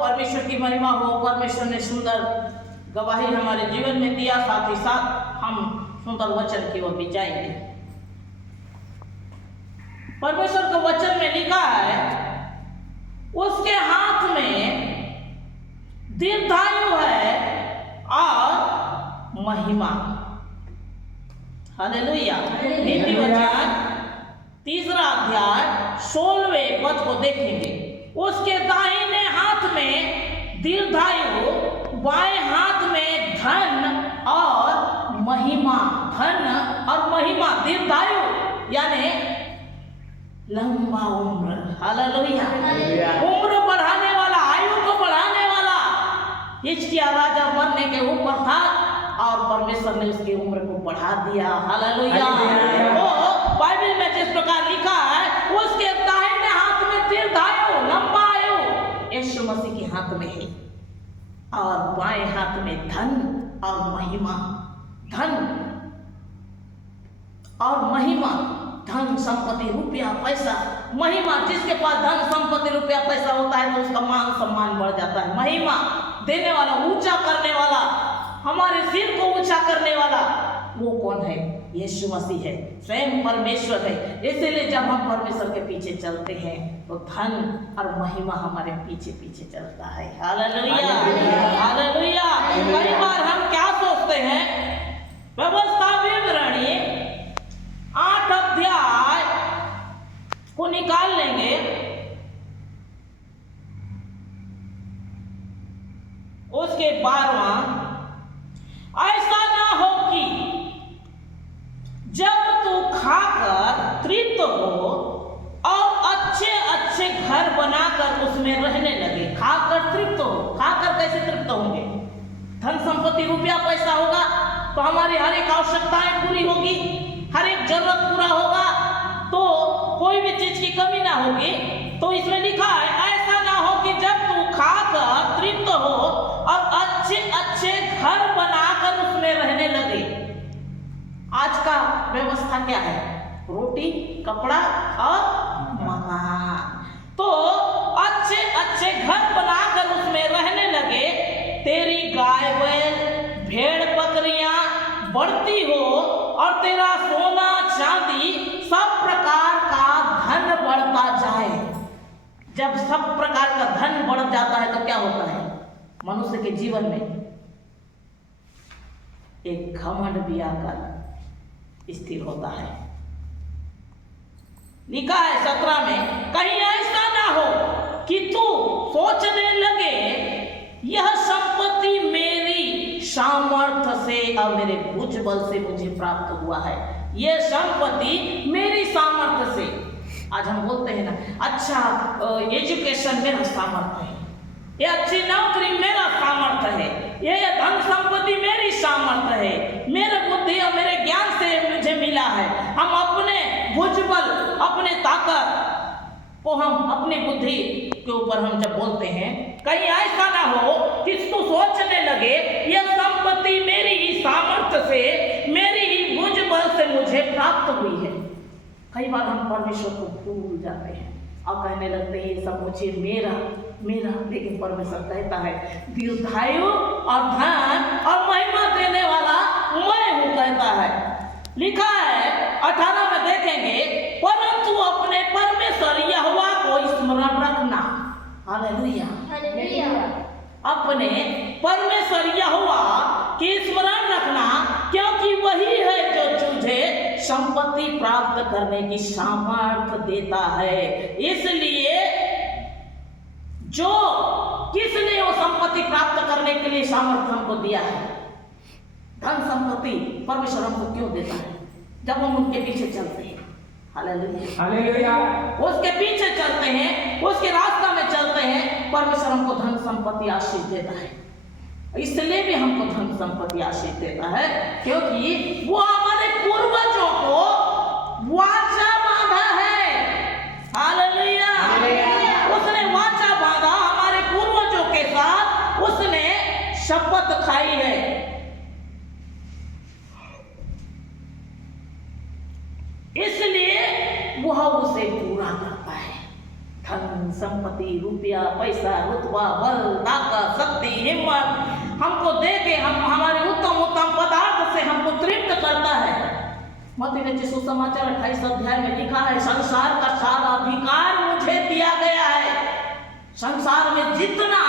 परमेश्वर की महिमा हो। परमेश्वर ने सुंदर गवाही हमारे जीवन में दिया, साथ ही साथ हम सुंदर वचन की ओर भी जाएंगे। परमेश्वर के वचन में लिखा है, उसके हाथ में दीर्घायु है और महिमा। हालेलुया। नीति वचन 3 अध्याय 16वें पद को देखेंगे। उसके दाहिने हाथ में दीर्घायु, बाएं हाथ में धन और महिमा। धन और महिमा, दीर्घायु यानी लंबा उम्र। हालेलुया। उम्र बढ़ाने वाला, आयु को बढ़ाने वाला हिजकिय्याह राजा बनने के ऊपर था और परमेश्वर ने उसकी उम्र को बढ़ा दिया। हालेलुया। तो बाइबल में जिस प्रकार लिखा है, उसके दाहिने हाथ में दीर्घायु, लंबा आयु यीशु मसीह के हाथ में है, और बाएं हाथ में धन और महिमा। धन और महिमा, धन संपत्ति रुपया पैसा, महिमा। जिसके पास धन संपत्ति रुपया पैसा होता है तो उसका मान सम्मान बढ़ जाता है। महिमा देने वाला, ऊंचा करने वाला, हमारे सिर को ऊंचा करने वाला, वो कौन है? यीशु मसीह है, स्वयं परमेश्वर है। इसलिए जब हम परमेश्वर के पीछे चलते हैं तो धन और महिमा हमारे पीछे पीछे चलता है। Hallelujah, hallelujah. कई बार हम क्या सोचते हैं, व्यवस्था विवरणी 8 अध्याय को निकाल लेंगे, उसके 12वां, ऐसा ना हो कि जब तू खाकर तृप्त हो और अच्छे अच्छे घर बनाकर उसमें रहने लगे। खाकर तृप्त हो, खाकर कैसे तृप्त होंगे? धन संपत्ति रुपया पैसा होगा तो हमारी हर एक आवश्यकताएं पूरी होगी, हर एक जरूरत पूरा होगा, तो कोई भी चीज की कमी ना होगी। तो इसमें लिखा है, ऐसा ना हो कि जब तू खाकर तृप्त हो और अच्छे अच्छे घर बनाकर उसमें रहने लगे। आज का व्यवस्था क्या है? रोटी, कपड़ा और मकान। तो अच्छे अच्छे घर बनाकर उसमें रहने लगे, तेरी गाय बैल भेड़ बकरियां बढ़ती हो और तेरा सोना चांदी सब प्रकार का धन बढ़ता जाए। जब सब प्रकार का धन बढ़ जाता है तो क्या होता है? मनुष्य के जीवन में एक घमंड भी आकर स्थिर होता है। लिखा है 17 में, कहीं ऐसा ना हो कि तू सोचने लगे यह संपत्ति मेरी सामर्थ्य से और मेरे भुजबल से मुझे प्राप्त हुआ है। यह संपत्ति मेरी सामर्थ्य से। आज हम बोलते हैं ना, अच्छा एजुकेशन मेरा सामर्थ्य है, ये अच्छी नौकरी मेरा सामर्थ्य है, ये धन संपत्ति मेरी सामर्थ्य है, मेरे बुद्धि और मेरे ज्ञान से मुझे मिला है। हम अपने भुजबल, अपने ताकत को हम अपनी बुद्धि के ऊपर हम जब बोलते हैं, कहीं ऐसा ना हो कि तू सोचने लगे यह संपत्ति मेरी ही सामर्थ्य से, मेरी ही भुजबल से मुझे प्राप्त हुई है। कई बार हम परमेश्वर को भूल जाते हैं और कहने लगते हैं ये सब मुझे मेरा मेरा, लेकिन परमेश्वर कहता है दीर्घायु और धन और महिमा देने वाला मैं हूं, कहता है। लिखा है 18 में देखेंगे, परंतु अपने परमेश्वर यहोवा को स्मरण रखना। Hallelujah, hallelujah. अपने परमेश्वर यहोवा की स्मरण रखना, क्योंकि वही है जो तुझे संपत्ति प्राप्त करने की सामर्थ्य देता है। इसलिए जो किसने वो संपत्ति प्राप्त करने के लिए सामर्थ्य हमको दिया है? धन संपत्ति परमेश्वर हमको क्यों देता है? जब हम उनके पीछे चलते हैं। Hallelujah, hallelujah. उसके पीछे चलते हैं, उसके रास्ता में चलते हैं, परमेश्वर हमको धन संपत्ति आशीष देता है। इसलिए भी हमको धन संपत्ति आशीष देता है क्योंकि वो हमारे पूर्वजों को वाचा बांधा है। हालेलुया, उसने वाचा बांधा हमारे पूर्वजों के साथ, उसने शपथ खाई है। इसलिए वह उसे पूरा करता है। धन संपत्ति रुपया रुपया, पैसा, रुतबा, बल, ताकत, शक्ति, हिम्मत हमको दे के हमारे उत्तम उत्तम पदार्थ से हमको तृप्त करता है। मत्ती ने सुसमाचार 28 अध्याय में लिखा है, संसार का सारा अधिकार मुझे दिया गया है। संसार में जितना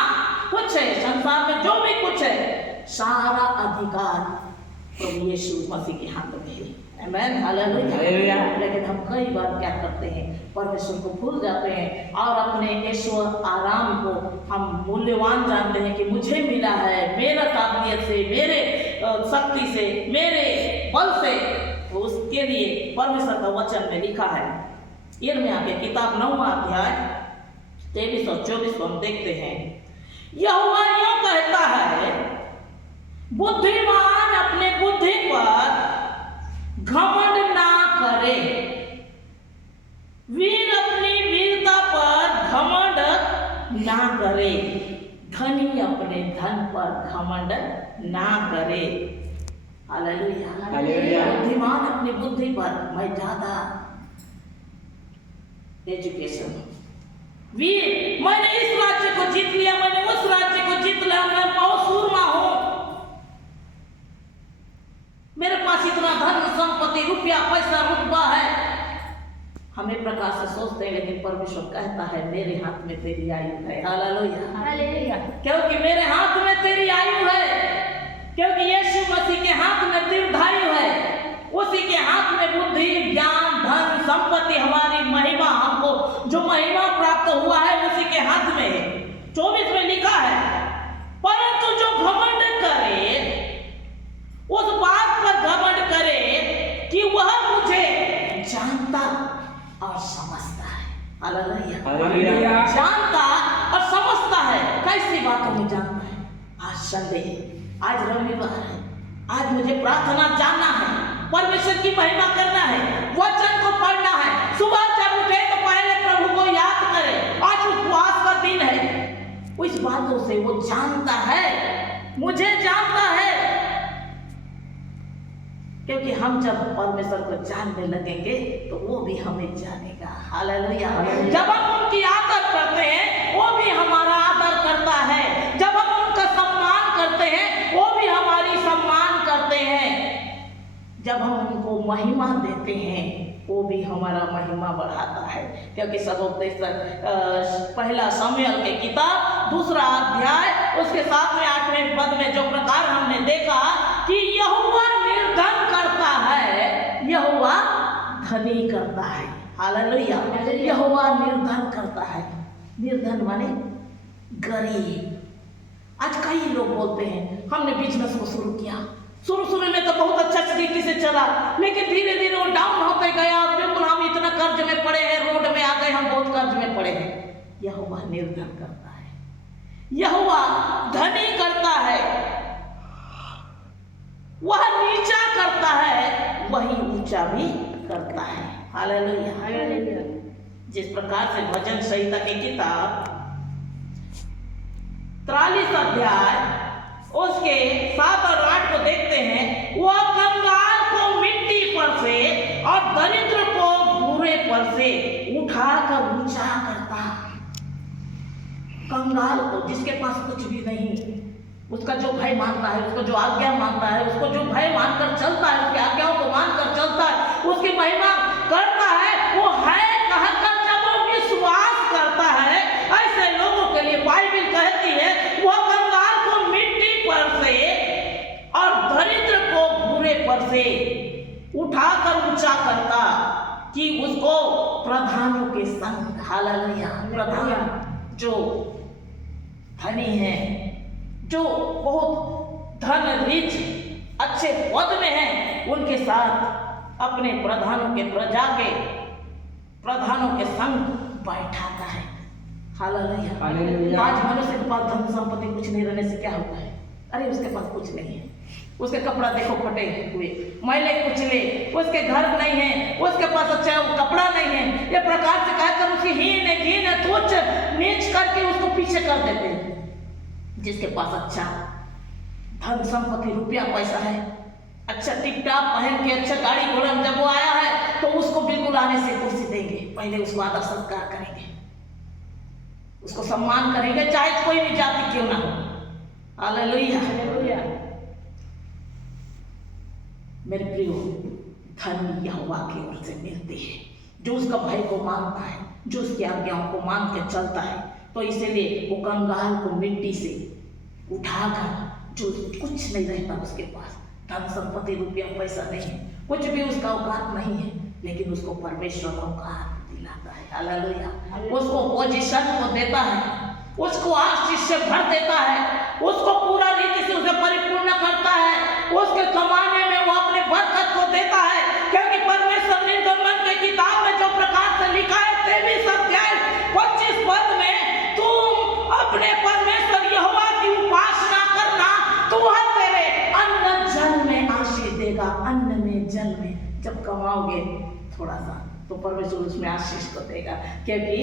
कुछ है, संसार में जो भी कुछ है, सारा अधिकार प्रभु यीशु मसीह के हाथ में है। आमेन, हालेलुया। लेकिन हम कई बार क्या करते हैं, परमेश्वर को भूल जाते हैं और अपने ईश्वर आराम को हम मूल्यवान जानते हैं कि मुझे मिला है मेरा काबिलियत से, मेरे शक्ति से, मेरे बल से। तो उसके लिए परमेश्वर का वचन में लिखा है, यिर्मयाह की किताब 9वां अध्याय 23 और 24 को हम देखते हैं। यहोवा यूं कहता है, बुद्धिमान अपने बुद्धि पर घमंड ना करे, वीर अपनी वीरता पर घमंड ना करे, धनी अपने धन पर घमंड ना करे। Hallelujah, hallelujah. बुद्धिमान अपनी बुद्धि पर, मैं ज्यादा एजुकेशन, वीर मैंने इस राज्य को जीत लिया, मैंने उस राज्य को जीत लिया, मैं बहुत सूरमा हूं, मेरे पास इतना धन संपत्ति, रुपया, पैसा, रुतबा है। हम एक प्रकार से सोचते हैं, लेकिन परमेश्वर कहता है मेरे हाथ में तेरी आयु है। Hallelujah, hallelujah. क्योंकि मेरे हाथ में तेरी आयु है, क्योंकि यीशु मसीह के हाथ में दीर्घायु है, उसी के हाथ में बुद्धि, ज्ञान, धन, संपत्ति, हमारी महिमा, हमको जो महिमा प्राप्त हुआ है उसी के हाथ में है। 24 में लिखा है, परंतु जो घमंड करे, उस बात पर घमंड करे कि वह मुझे जानता और समझता है। हालेलुया, जानता और समझता है। कैसी बातों में जानता है? आज संडे है, आज रविवार है, आज मुझे प्रार्थना जानना है, परमेश्वर की महिमा करना है, वचन को पढ़ना है, सुबह जब उठे तो पहले प्रभु को याद करें, आज उपवास का दिन है। उस बातों से वो जानता है, मुझे जानता है। क्योंकि हम जब परमेश्वर को जानने लगेंगे तो वो भी हमें जानेगा। हालेलुया। जब हम उनकी आदर करते हैं वो भी हमारा आदर करता है, जब हम उनका सम्मान करते हैं वो भी हमारी सम्मान करते हैं, जब हम उनको महिमा देते हैं वो भी हमारा महिमा बढ़ाता है। क्योंकि सर्वोपदेश पहला शमूएल की किताब 2 अध्याय उसके 7वें 8वें पद में जो प्रकार हमने देखा कि यहोवा निर्धन करता है, यहोवा धनी करता है। हालेलुया, यहोवा निर्धन करता है। निर्धन माने गरीब। आज कई लोग बोलते हैं हमने बिजनेस को शुरू किया, शुरू में तो बहुत अच्छा तरीके से चला, लेकिन धीरे धीरे वो डाउन होते गया, बिल्कुल हम इतना कर्ज में पड़े हैं, रोड में आ गए, हम बहुत कर्ज में पड़े हैं। यहोवा निर्धन करता है, यहोवा धनी करता है, वह नीचा करता है, वही ऊंचा भी करता है। Hallelujah, hallelujah. जिस प्रकार से भजन संहिता की किताब 43 अध्याय उसके 7 और 8 को देखते हैं, वह कंगाल को मिट्टी पर से और दरिद्र को भूरे पर से उठाकर ऊंचा करता। कंगाल को, जिसके पास कुछ भी नहीं, उसका जो भय मानता है, उसको जो आज्ञा मानता है, उसको जो भय मानकर चलता है, उसकी आज्ञाओं को मानकर चलता है, उसकी महिमा करता है, वो है कहकर जब वो विश्वास करता है, ऐसे लोगों के लिए बाइबल कहती है वह कंगाल को मिट्टी पर से और दरिद्र को भूरे पर से उठाकर ऊंचा करता कि उसको प्रधानों के संग। हालेलुया। प्रधान जो धनी है, जो बहुत धन रिच अच्छे पद में है, उनके साथ अपने प्रधानों के प्रधानों के संग बैठाता है। हालेलुया। आज मनुष्य के पास धन संपत्ति कुछ नहीं रहने से क्या होता है? अरे उसके पास कुछ नहीं है, उसके कपड़ा देखो फटे हुए, मैले कुचले, उसके घर नहीं है, उसके पास अच्छा कपड़ा नहीं है, ये प्रकार से कहकर उसकी हीन तुच्छ नीच करके उसको पीछे कर देते हैं। जिसके पास अच्छा धन संपत्ति रुपया पैसा है, अच्छा टिपटाप पहन के अच्छा गाड़ी घोड़ा, जब वो आया है तो उसको बिल्कुल आने से कुर्सी देंगे, पहले उसको आदर सत्कार करेंगे। उसको सम्मान करेंगे चाहे कोई भी जाति क्यों ना हो। हालेलुया। मेरे प्रियो, धन यहोवा की ओर से मिलते हैं। जो उसका भाई को मानता है, जो उसकी आज्ञाओं को मान के चलता है, तो इसीलिए वो कंगाल को मिट्टी से उठाकर, जो कुछ नहीं रहता उसके पास, धन संपत्ति रुपया पैसा नहीं है, कुछ भी उसका औकात नहीं है, लेकिन उसको परमेश्वर औकात दिलाता है। हालेलुया। उसको पोजीशन को देता है, उसको आशीष से भर देता है, उसको पूरा रीति से उसे परिपूर्ण करता है, उसके कमाने में वो अपने बरकत को देता है। क्योंकि परमेश्वर निर्गमन के किताब में जो प्रकार से लिखा है 23 अध्याय 25 पद में, तुम अपने परमेश्वर यहोवा की उपासना करना, तो वह तेरे अन्न जल में आशीष देगा। अन्न में, जल में जब कमाओगे थोड़ा सा, तो परमेश्वर उसमें आशीष को देगा, क्योंकि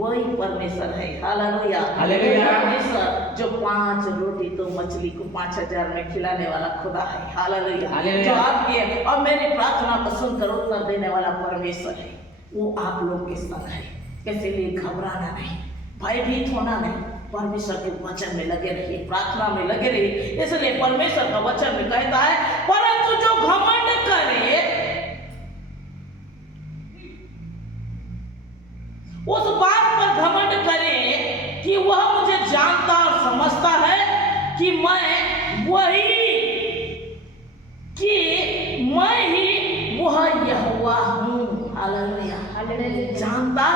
वही परमेश्वर है। हालेलुया। परमेश्वर जो 5 रोटी तो मछली को 5000 में खिलाने वाला खुदा है। हालेलुया। जो आपकी और मेरी प्रार्थना को सुनकर उत्तर देने वाला परमेश्वर है, वो आप लोग के संग है। इसलिए घबराना नहीं, भयभीत होना नहीं, परमेश्वर के वचन में लगे रहिए, प्रार्थना में लगे रहिए। इसलिए परमेश्वर का वचन में कहता है, परंतु जो घमंड करे उस बात पर घमंड करे कि वह मुझे जानता और समझता है कि मैं ही वह यहोवा हूँ। हालेलुया। जानता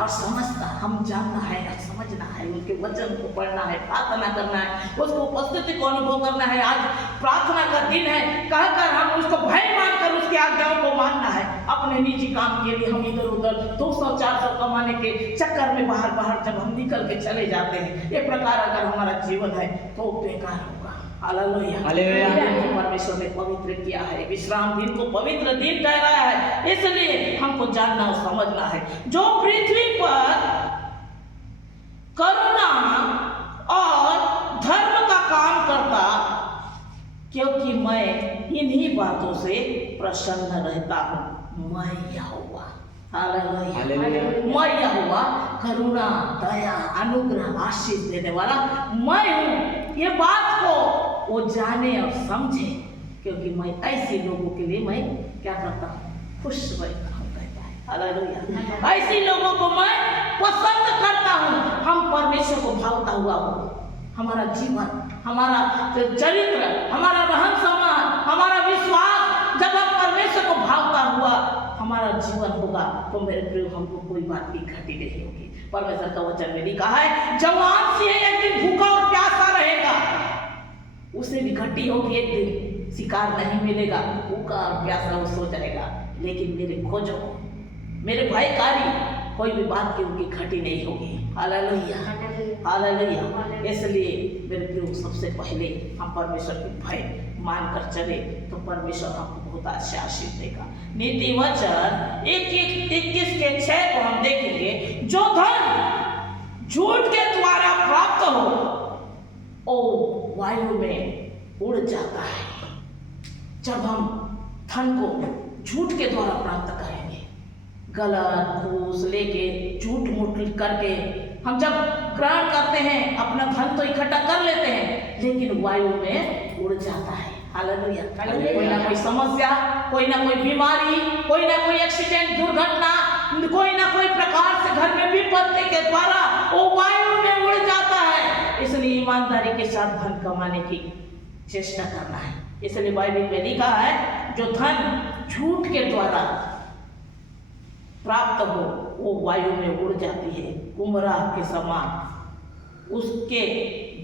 और समझता, हम जानना है और समझना है, उनके वचन को पढ़ना है, प्रार्थना करना है, उसको उपस्थिति को अनुभव करना है। आज प्रार्थना का दिन है, कहकर हम उसको भय मानकर उसकी आज्ञाओं को मानना है। अपने निजी काम के लिए हम इधर उधर 200-400 कमाने के चक्कर में बाहर जब हम निकल के चले जाते हैं, ये प्रकार अगर हमारा जीवन है तो बेकार होगा। हालेलुया। परमेश्वर ने पवित्र किया है, विश्राम दिन को पवित्र दिन ठहराया है, इसलिए हमको जानना और समझना है। जो पृथ्वी पर करुणा और धर्म का काम करता, क्योंकि मैं इन्हीं बातों से प्रसन्न रहता हूँ। मैं यहोवा। हालेलुया। मैं यहोवा करुणा, दया, अनुग्रह, आशीष देने वाला मैं हूँ। ये बात को वो जाने और समझे, क्योंकि मैं ऐसे लोगों के लिए मैं क्या करता हूँ, खुश रहता हूँ, कहता है। हालेलुया। ऐसे लोगों को मैं पसंद करता हूँ। हम परमेश्वर को भावता हुआ हो, हमारा जीवन, हमारा चरित्र, हमारा रहन सहन, हमारा विश्वास जब हम परमेश्वर को भावता हुआ हमारा जीवन होगा, तो मेरे प्रिय हमको कोई बात भी घटी नहीं होगी। परमेश्वर का वचन में लिखा है, जवान सिंह एक दिन भूखा और प्यासा रहेगा, उसे भी घटी होगी, एक दिन शिकार नहीं मिलेगा, भूखा और प्यासा वो सो जाएगा। लेकिन मेरे खोजों को, मेरे भयकारी कोई भी बात की उनकी घटी नहीं होगी। हालेलुया। हालेलुया। इसलिए मेरे प्रिय सबसे पहले हम परमेश्वर के भय मानकर चले, तो परमेश्वर हमको बहुत अच्छा आशीष देगा। नीति वचन 21:6 को हम देखेंगे, जो धन झूठ के द्वारा प्राप्त हो वो वायु में उड़ जाता है। जब हम धन को झूठ के द्वारा प्राप्त करेंगे, गलत घूस लेके, झूठ मूठ करके हम जब ग्रहण करते हैं, अपना धन तो इकट्ठा कर लेते हैं, लेकिन वायु में उड़ जाता है। हालेलुया। कोई ना कोई समस्या, कोई ना कोई बीमारी, कोई ना कोई एक्सीडेंट, दुर्घटना, कोई ना कोई प्रकार से घर में विपत्ति के द्वारा वो वायु में उड़ जाता है। इसलिए ईमानदारी के साथ धन कमाने की चेष्टा करना है। इसलिए बाइबल में लिखा है, जो धन झूठ के द्वारा प्राप्त हो वो वायु में उड़ जाती है, गुमराह के समान। उसके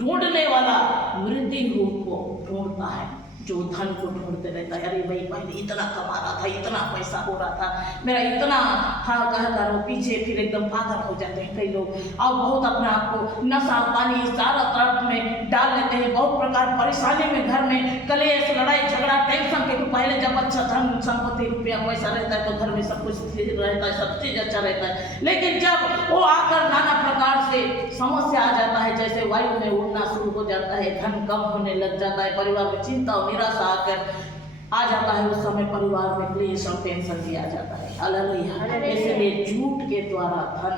ढूंढने वाला मृत्यु को ढूंढता है, जो धन को ढूंढते रहता है। अरे भाई पहले इतना कमा रहा था, इतना पैसा हो रहा था, मेरा इतना कहकर वो पीछे फिर एकदम पागल हो जाते हैं कई लोग, और बहुत अपने आप को नशा पानी सारा तरफ में डाल लेते हैं, बहुत प्रकार परेशानी में, घर में कलेश, लड़ाई झगड़ा, टेंशन के। पहले जब अच्छा धन संपत्ति रुपया पैसा रहता है तो घर में सब कुछ स्थिर रहता है, सब चीज अच्छा रहता है। लेकिन जब वो आकर नाना प्रकार से समस्या आ जाता है, जैसे वायु में उड़ना शुरू हो जाता है, धन कम होने लग जाता है, परिवार में चिंता और निराशा आकर आ जाता है, उस समय परिवार में क्लेश और टेंशन भी आ जाता है। हालेलुया। इसलिए झूठ के द्वारा धन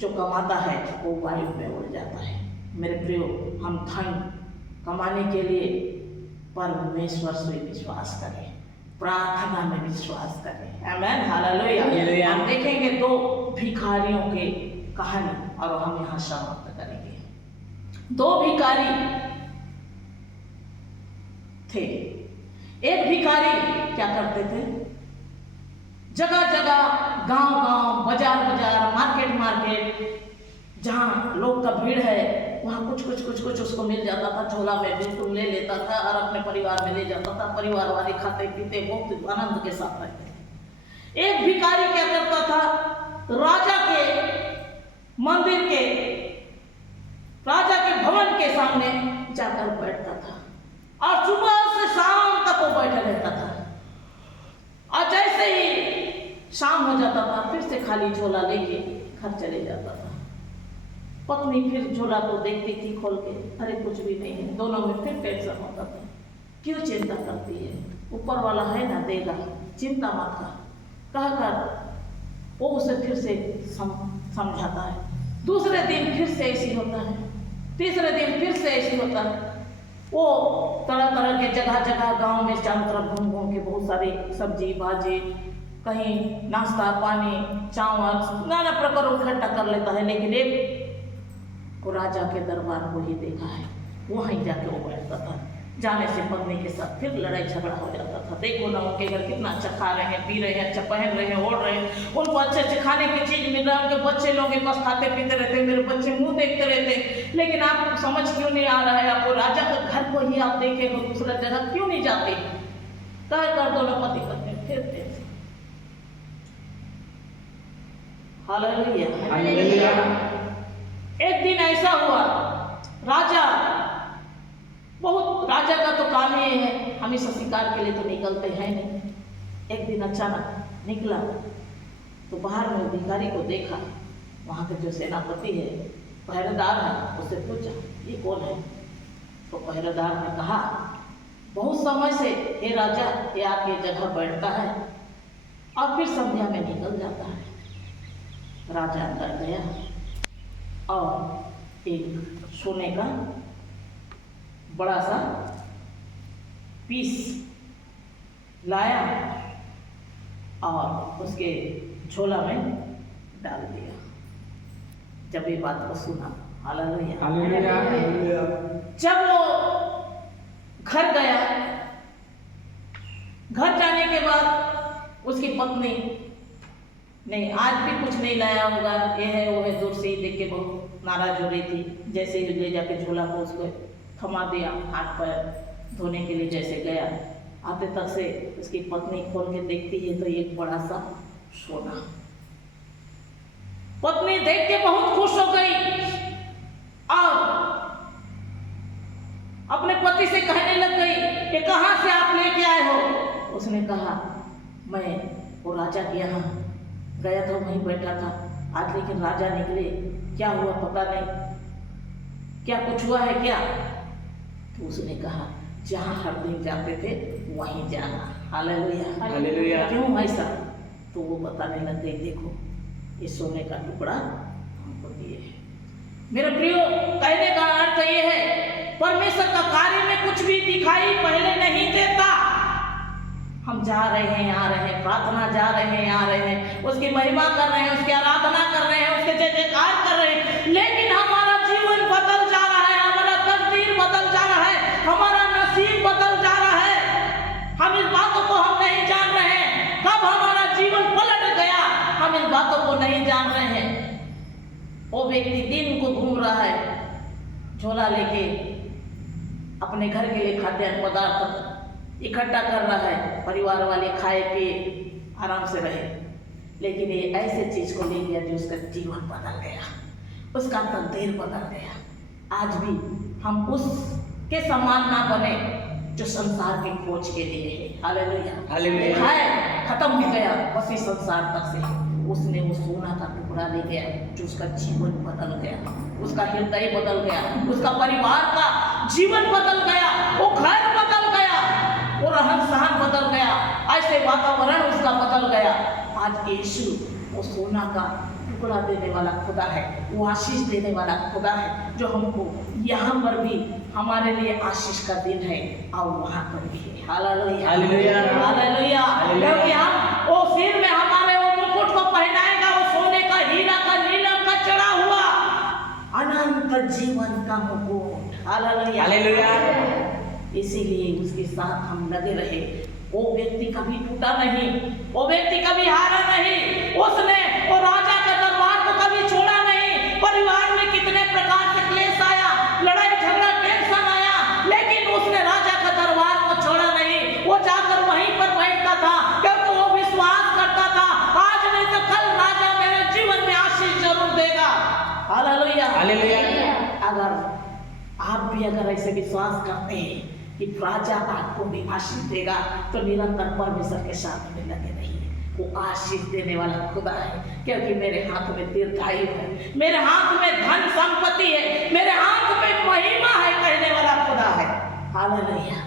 जो कमाता है वो वायु में उड़ जाता है। मेरे प्रियो, हम धन कमाने के लिए परमेश्वर से विश्वास करें, प्रार्थना में विश्वास करें। आमेन, हालेलुया। हम देखेंगे 2 भिखारियों के कहानी और हम यहाँ समाप्त करेंगे। 2 भिखारी थे। एक भिखारी क्या करते थे, जगह जगह, गांव गांव, बाजार बाजार, मार्केट मार्केट, जहाँ लोग का भीड़ है वहाँ कुछ उसको मिल जाता था, झोला में बिल्कुल ले लेता था और अपने परिवार में ले जाता था। परिवार वाले खाते पीते बहुत आनंद के साथ रहते थे। एक भिखारी क्या करता था, राजा के मंदिर के, राजा के भवन के सामने जाकर बैठता था और सुबह से शाम तक वो बैठा रहता था। और जैसे ही शाम हो जाता था फिर से खाली झोला लेके घर चले जाता था। पत्नी फिर झोला को देखती थी खोल के, अरे कुछ भी नहीं है। दोनों में फिर टेंशन होता था, क्यों चिंता करती है, ऊपर वाला है ना, देगा, चिंता मत कर, कहकर वो उसे फिर से समझाता है। दूसरे दिन फिर से ऐसी होता है, तीसरे दिन फिर से ऐसी होता है। वो तरह तरह के जगह जगह गांव में चारों तरफ घूम घूम के बहुत सारी सब्जी भाजी, कहीं नाश्ता पानी चावल नाना प्रकार इकट्ठा कर लेता है। लेकिन एक को राजा के दरबार को ही देखा है, वहीं जाके वो बैठता था। जाने से पत्नी के साथ फिर लड़ाई झगड़ा हो जाता था। देखो ना उनके घर कितना अच्छा खा रहे हैं, पी रहे हैं, अच्छा पहन रहे हैं, ओढ़ रहे हैं, उनको अच्छे अच्छे खाने की चीज मिल रहा है, उनके बच्चे लोग बस खाते पीते रहते, मेरे बच्चे मुंह देखते रहते। लेकिन आपको समझ क्यों नहीं आ रहा है, आपको राजा के घर को ही आप देखे हो, दूसरा जगह क्यों नहीं जाते? कह कर दोनों पति पत्नी फिरते थे। हालेलुया। एक दिन ऐसा हुआ, राजा का तो काम ये है, हमेशा शिकार के लिए तो निकलते हैं नहीं। एक दिन अचानक निकला तो बाहर में भिखारी को देखा। वहाँ के जो सेनापति है, पहरेदार है, उससे पूछा ये कौन है? तो पहरेदार ने कहा बहुत समय से ये राजा ये आके जगह बैठता है और फिर संध्या में निकल जाता है। राजा अंदर गया और एक सोने का बड़ा सा पीस लाया और उसके झोला में डाल दिया। जब ये बात को सुना, हालेलुया, जब वो घर गया, घर जाने के बाद उसकी पत्नी नहीं, आज भी कुछ नहीं लाया होगा, ये है वो है, दूर से ही देख के बहुत नाराज हो रही थी। जैसे ही ले जाके झोला को उसको थमा दिया, हाथ पैर धोने के लिए जैसे गया, आते तक से उसकी पत्नी खोल के देखती है तो एक बड़ा सा सोना। पत्नी देख के बहुत खुश हो गई और अपने पति से कहने लग गई कि कहाँ से आप लेके आए हो? उसने कहा मैं वो राजा के यहाँ गया था, वहीं बैठा था आज, लेकिन राजा निकले, क्या हुआ पता नहीं, क्या कुछ हुआ है क्या? तो उसने कहा जहाँ हर दिन जाते थे वहीं जाना। हालेलुया। क्यों ऐसा? तो वो बताने लग गई, देखो ये सोने का टुकड़ा हमको दिए है। मेरे प्रियो, कहने का अर्थ ये है, परमेश्वर का कार्य में कुछ भी दिखाई पहले नहीं देता। हम जा रहे हैं, आ रहे हैं, प्रार्थना जा रहे हैं, आ रहे हैं, उसकी महिमा कर रहे हैं, उसकी आराधना कर रहे हैं, उसके जय जयकार कर रहे हैं, लेकिन हमारा जीवन बदल जा रहा है, हमारा तकदीर बदल जा रहा है, हमारा नसीब बदल जा रहा है। हम इस बातों को हम नहीं जान रहे हैं, कब हमारा जीवन पलट गया हम इन बातों को नहीं जान रहे हैं। वो व्यक्ति दिन को घूम रहा है झोला लेके, अपने घर के लिए खाद्य पदार्थ इकट्ठा कर रहा है, परिवार वाले खाए पिए आराम से रहे, लेकिन ये ऐसे चीज को ले गया जो उसका जीवन बदल गया, उसका तकदीर बदल गया। आज भी हम उसके समान ना बने जो संसार की खोज के लिए है। हालेलुया। खाए खत्म हो गया, बस इस संसार तक से उसने वो सोना का टुकड़ा ले गया जो उसका जीवन बदल गया, उसका हृदय बदल गया, उसका परिवार का जीवन बदल गया, वो घर बदल गया, वो रहन सहन बदल गया, ऐसे वातावरण उसका बदल गया। आज यीशु वो सोना का टुकड़ा देने वाला खुदा है, वो आशीष देने वाला खुदा है, जो हमको यहाँ पर भी हमारे लिए आशीष का दिन है और वहाँ पर भी है। Hallelujah hallelujah. क्योंकि हम वो सिर में हमारे वो मुकुट को पहनाएगा, वो सोने का, हीरा का, नीलम का चढ़ा हुआ अनंत जीवन का मुकुट। Hallelujah hallelujah. इसीलिए उसके साथ हम लगे रहे। वो व्यक्ति कभी टूटा नहीं, वो व्यक्ति कभी हारा नहीं, उसने वो राजा का दरबार को कभी छोड़ा नहीं। परिवार में कितने प्रकार के क्लेश आया, लड़ाई झगड़ा, टेंशन आया, लेकिन उसने राजा का दरबार को छोड़ा नहीं। वो जाकर वहीं पर बैठता था, क्योंकि वो विश्वास करता था आज नहीं तो कल राजा मेरे जीवन में आशीष जरूर देगा। Hallelujah hallelujah. अगर आप भी अगर ऐसे विश्वास करते हैं कि राजा आपको भी आशीष देगा, तो निरंतर परमेश्वर के साथ में लगे रहिए। वो आशीष देने वाला खुदा है, क्योंकि मेरे हाथ में दीर्घायु है, मेरे हाथ में धन संपत्ति है, मेरे हाथ में महिमा है, कहने वाला खुदा है। हालेलुया।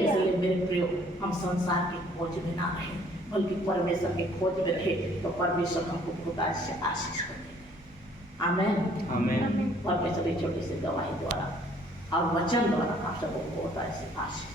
इसलिए मेरे प्रियो, हम संसार की खोज में ना रहे, बल्कि परमेश्वर के खोज में रहे, तो परमेश्वर हमको खुदा से आशीष कर देगा। आमीन आमीन। परमेश्वर की छोटी सी गवाही द्वारा और वचन द्वारा आप सबको बहुत ऐसे आशीष।